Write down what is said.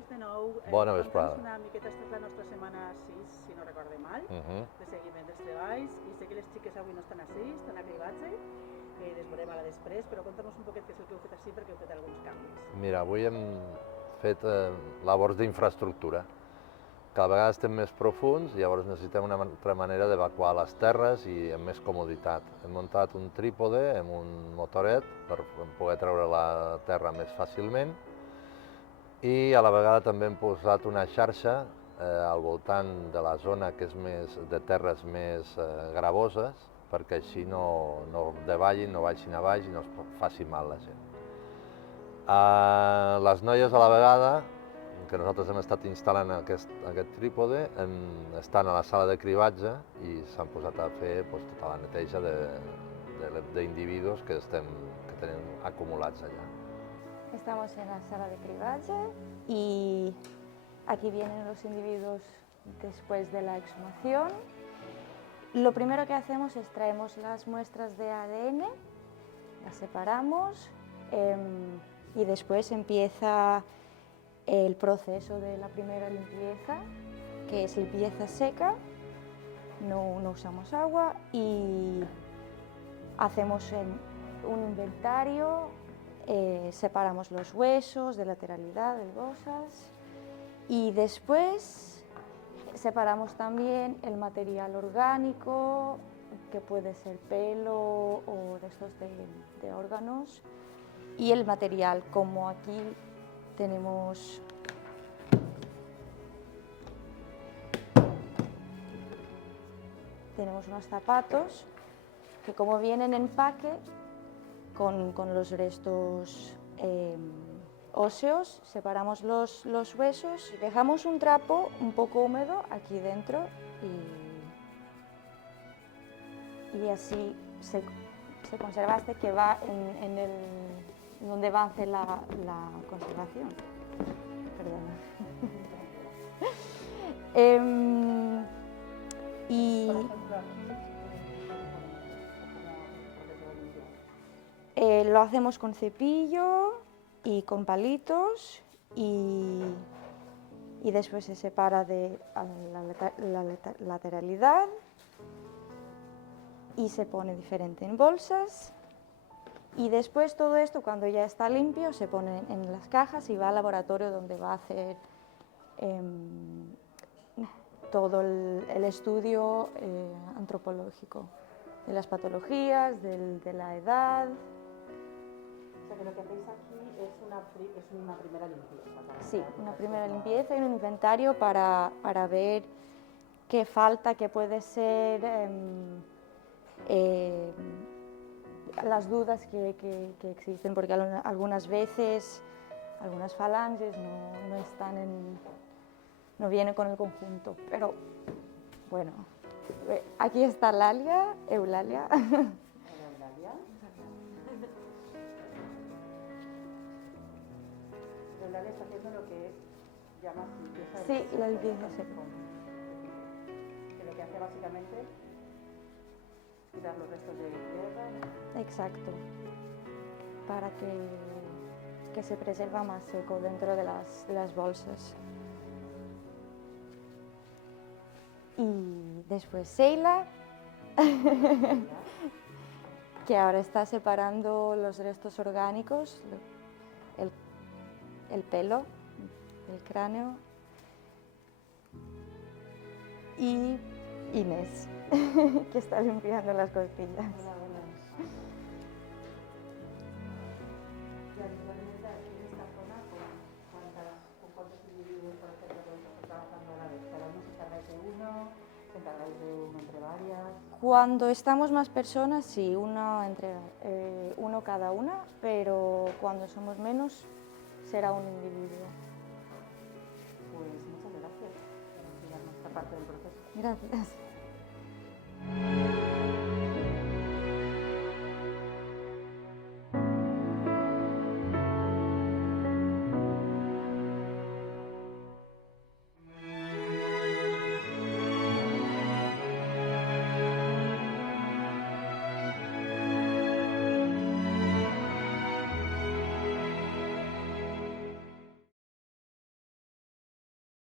benvingudes de nou. Bona vesprada. Una miqueta, esta és la nostra setmana 6, si no recorde mal, de seguiment dels treballs, i sé que les xiques avui no estan així, estan a cribatge, les veurem ara després, però conta'ns un poquet què és el que heu fet així, perquè heu fet alguns canvis. Mira, avui hem fet labors d'infraestructura. Cada vegada estem més profuns i llavors necessitem una altra manera d'evacuar les terres i amb més comoditat. Hem muntat un trípode amb un motoret per poder treure la terra més fàcilment i a la vegada també hem posat una xarxa al voltant de la zona que és de terres més gravoses perquè així no davallin, no baixin a baix i no es faci mal la gent. Les noies a la vegada, que nosaltres hem estat instal·lant aquest trípode, estan a la sala de cribatge i s'han posat a fer tota la neteja d'individus que tenim acumulats allà. Estamos en la sala de cribaje y aquí vienen los individuos después de la exhumación. Lo primero que hacemos es traemos las muestras de ADN, las separamos y después empieza el proceso de la primera limpieza, que es limpieza seca, no usamos agua y hacemos un inventario, separamos los huesos de lateralidad, de bolsas y después separamos también el material orgánico, que puede ser pelo o restos de órganos, y el material, como aquí tenemos unos zapatos que, como vienen en empaque con los restos óseos, separamos los huesos y dejamos un trapo un poco húmedo aquí dentro y así se conserva hasta que va donde avance la conservación. Perdona. Lo hacemos con cepillo y con palitos y después se separa de la lateralidad y se pone diferente en bolsas. Y después todo esto, cuando ya está limpio, se pone en las cajas y va al laboratorio donde va a hacer todo el estudio antropológico de las patologías, de la edad. O sea que lo que hacéis aquí es una primera limpieza. Sí, una primera limpieza y un inventario para ver qué falta, qué puede ser, las dudas que existen, porque algunas veces algunas falanges no vienen con el conjunto, pero bueno, aquí está Eulalia. ¿Eulalia? Eulalia está haciendo lo que llamas limpieza seca. Sí, la limpieza seca. Que lo que hace básicamente es quitar los restos de tierra, ¿no? Exacto, para que se preserva más seco dentro de las bolsas. Y después Sheila, que ahora está separando los restos orgánicos, el pelo, el cráneo, y Inés, que está limpiando las costillas. ¿Con cuántos individuos, por ejemplo, estáis trabajando a la vez? ¿Cada uno se encargáis de uno? ¿Se encargáis de uno entre varias? Cuando estamos más personas, sí, uno cada una, pero cuando somos menos, será un individuo. Pues muchas gracias por enseñarnos esta parte del proceso. Gracias.